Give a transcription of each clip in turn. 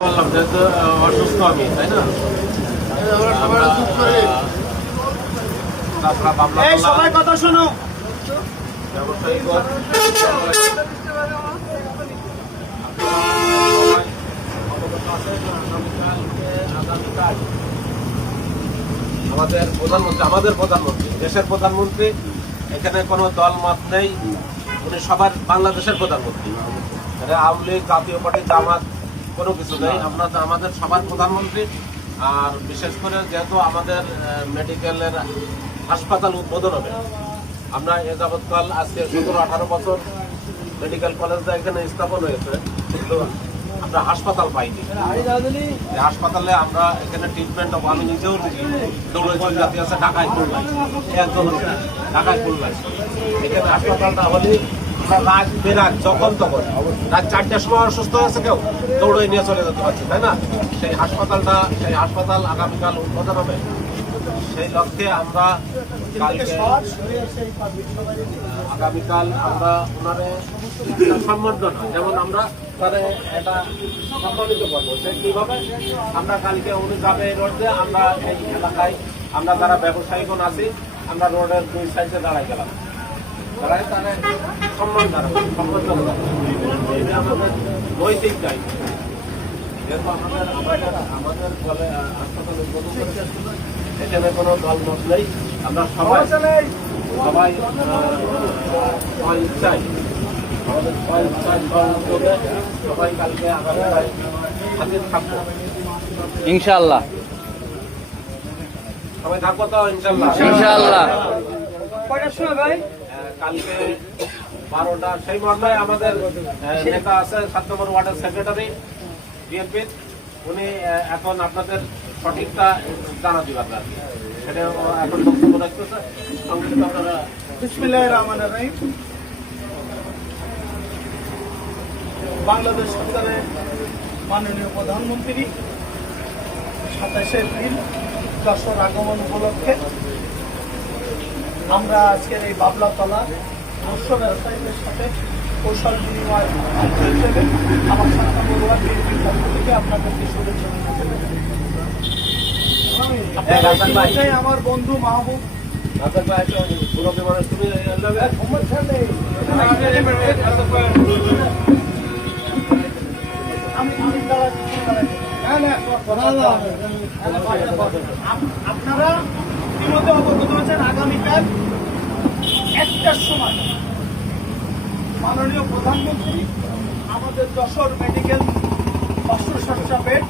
বললাম যেহেতু অসুস্থ আমি, তাই না? সবাই কথা শোনো। আমাদের প্রধানমন্ত্রী দেশের প্রধানমন্ত্রী, এখানে কোনো দল মত নেই, উনি সবার বাংলাদেশের প্রধানমন্ত্রী। আওয়ামী লীগ, জাতীয় পার্টি, জামাত কোনো কিছু নেই। আমরা তো আমাদের সবার প্রধানমন্ত্রী। আর বিশেষ করে যেহেতু আমাদের মেডিকেলের হাসপাতাল উদ্বোধন হবে, আমরা এ যাবৎকাল আজকে 17-18 বছর মেডিকেল কলেজটা এখানে স্থাপন হয়েছে, কিন্তু আমরা হাসপাতাল পাইনি। হাসপাতালে আমরা এখানে ট্রিটমেন্ট হবো। আমি নিজেও দৌড়েছি, জাতি আছে ঢাকায় খুললাই, একদম ঢাকায় খুললাই। এখানে হাসপাতালটা হলে রাত বেরাত যখন তখন রাত 4টার সময় অসুস্থ হয়েছে কেউ দৌড়ে নিয়ে চলে যেতে পারছে, তাই না? সেই হাসপাতাল আগামীকাল উদ্বোধন হবে। সেই লক্ষ্যে আমরা আগামীকাল আমরা ওনারে সম্বর্ধনা, যেমন আমরা তাদের এটা সম্মানিত করবো। সে কীভাবে আমরা কালকে উনি যাবে রোডে, আমরা এই এলাকায় আমরা যারা ব্যবসায়ীগণ আছি, আমরা রোডের 2 সাইডে দাঁড়াই গেলাম, দাঁড়াই তারা সম্মান জানাবো, সম্বর্ধনা জানাবো। এটা আমাদের নৈতিক দায়িত্ব। যেহেতু আমাদের বলে হাসপাতাল উদ্বোধন করেছে, এখানে কোনো দল মত নেই। আমরা সবাই ইচ্ছাই আমাদের সবাই কালকে আগামীকাল হাজির থাকবো ইনশাআল্লাহ। সবাই থাকবো তো ইনশাআল্লাহ। কয়টার সময় ভাই? কালকে 12টা। সেই মর্মে আমাদের নেতা আছে 7 নম্বর ওয়ার্ডের সেক্রেটারি বিএনপির, উনি এখন আপনাদের সঠিকটা জানা দিবেন আর কি। সেটা এখন বক্তব্য রাখতেছে। সংক্ষিপ্ত আপনারা। বিসমিল্লাহির রহমানির রহিম। বাংলাদেশ সরকারের মাননীয় প্রধানমন্ত্রী 27শে এপ্রিল যশোর আগমন উপলক্ষে আমরা আজকের এই বাবলাতলা মৎস্য ব্যবসায়ীদের সাথে কৌশল বিনিময় হিসেবে আমার সাথে বড়ুয়া বিএনপির পক্ষ থেকে আপনাদেরকে শুভেচ্ছা জানাচ্ছি। আমার বন্ধু মাহবুব আপনারা ইতিমধ্যে অবগত হয়েছেন, আগামীকাল 1টার সময় মাননীয় প্রধানমন্ত্রী আমাদের যশোর মেডিকেল 560 বেড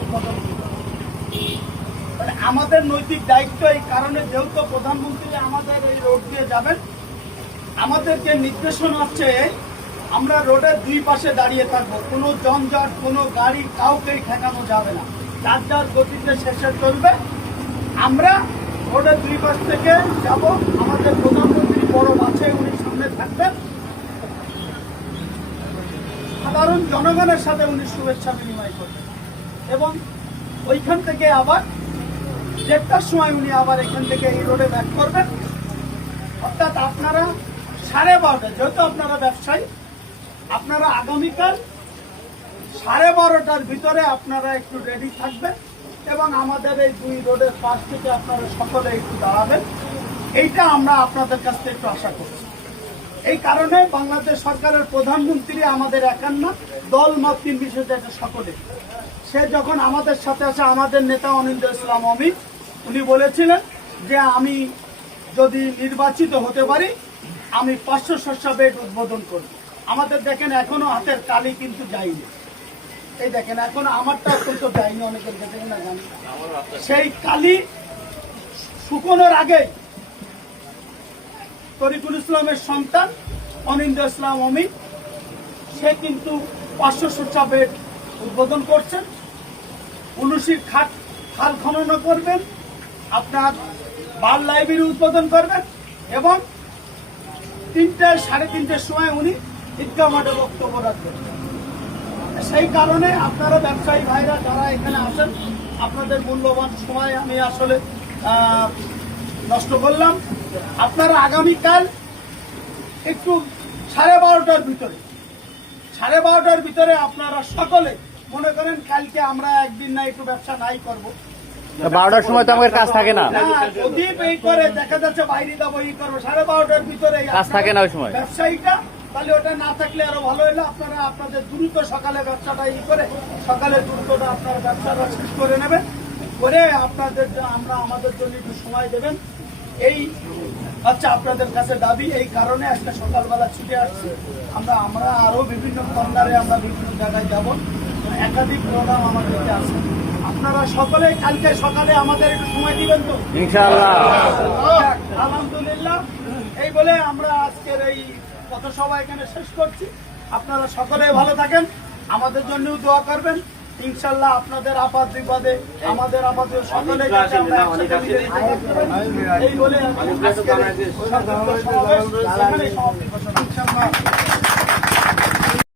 উদ্বোধন করবেন। আমাদের নৈতিক দায়িত্ব এই কারণে, যেহেতু প্রধানমন্ত্রী আমাদের এই রোড দিয়ে যাবেন, আমাদেরকে নির্দেশনা হচ্ছে আমরা রোডের 2 পাশে দাঁড়িয়ে থাকবো। কোনো যানজট, কোনো গাড়ি কাউকেই ঠেকানো যাবে না, যার যার গতিতে শেষে চলবে। আমরা রোডের 2 পাশ থেকে যাব। আমাদের প্রধানমন্ত্রী বড় বাসে উনি সামনে থাকবেন, সাধারণ জনগণের সাথে উনি শুভেচ্ছা বিনিময় করবেন এবং ওইখান থেকে আবার 1টার সময় উনি আবার এখান থেকে এই রোডে ব্যাক করবেন। অর্থাৎ আপনারা 12:30, যেহেতু আপনারা ব্যবসায়ী, আপনারা আগামীকাল 12:30টার ভিতরে আপনারা একটু রেডি থাকবেন এবং আমাদের এই 2 রোডের পাশ থেকে আপনারা সকলে একটু দাঁড়াবেন। এইটা আমরা আপনাদের কাছ থেকে একটু আশা করছি। এই কারণে বাংলাদেশ সরকারের প্রধানমন্ত্রী আমাদের একার না, দল মত নির্বিশেষে এটা সকলে। সে যখন আমাদের সাথে আছে, আমাদের নেতা অনিন্দ্য ইসলাম অমিত, উনি বলেছিলেন যে আমি যদি নির্বাচিত হতে পারি আমি 560 বেড উদ্বোধন করব। আমাদের দেখেন এখনো হাতের কালি কিন্তু যায়নি। এই দেখেন এখনো আমারটা কিন্তু যায়নি, অনেকের দেখেন না জানি। সেই কালি শুকনোর আগে তরিকুল ইসলামের সন্তান অনিন্দ্য ইসলাম অমিত, সে কিন্তু 560 বেড উদ্বোধন করছেন। 79 খাল খনন করবেন, আপনার বাল লাইব্রেরি উদ্বোধন করবেন এবং 3-3:30টার সময় উনি ঈদগাহ মাঠে বক্তব্য রাখবেন। সেই কারণে আপনারা ব্যবসায়ী ভাইরা যারা এখানে আসেন, আপনাদের মূল্যবান সময় আমি আসলে নষ্ট করলাম। আপনারা আগামীকাল একটু 12:30টার ভিতরে 12:30টার ভিতরে আপনারা সকলে মনে করেন কালকে আমরা একদিন না একটু ব্যবসা নাই করবো, 12টার সময় তো আমাদের কাজ থাকে না, যদি এই করে দেখা যাচ্ছে বাইরে যাবো এই করবো 12:30টার ভিতরে কাজ থাকে না ওই সময়। ব্যবসায়ীটা তাহলে ওটা না থাকলে আরো ভালো হলো। আপনারা আপনাদের দ্রুত সকালে ব্যবসাটা ই করে সকালে দ্রুতটা আপনারা ব্যবসাটা শেষ করে নেবেন, করে আপনাদের আমরা আমাদের জন্য একটু সময় দেবেন। এই আচ্ছা আপনাদের কাছে দাবি, এই কারণে আজকে সকালবেলা ছুটে আসছি। আমরা আরো বিভিন্ন কর্নারে আমরা বিভিন্ন জায়গায় যাব, একাধিক প্রোগ্রাম আমাদেরকে আছে। আপনারা সকলে কালকে সকালে আমাদের একটু সময় দিবেন তো? ইনশাআল্লাহ। আলহামদুলিল্লাহ। এই বলে আমরা আজকের এই পথসভা এখানে শেষ করছি। আপনারা সকলে ভালো থাকেন, আমাদের জন্যও দোয়া করবেন। ইনশাল্লাহ আপনাদের আপাত বিপদে আমাদের আপাত সকলে যাতে আমরা একসাথে মিলে যেতে থাকতে পারি। এই বলে আমি আজকের এই সমাবেশ এখানেই সমাপ্তি ঘোষণা। ইনশাআল্লাহ।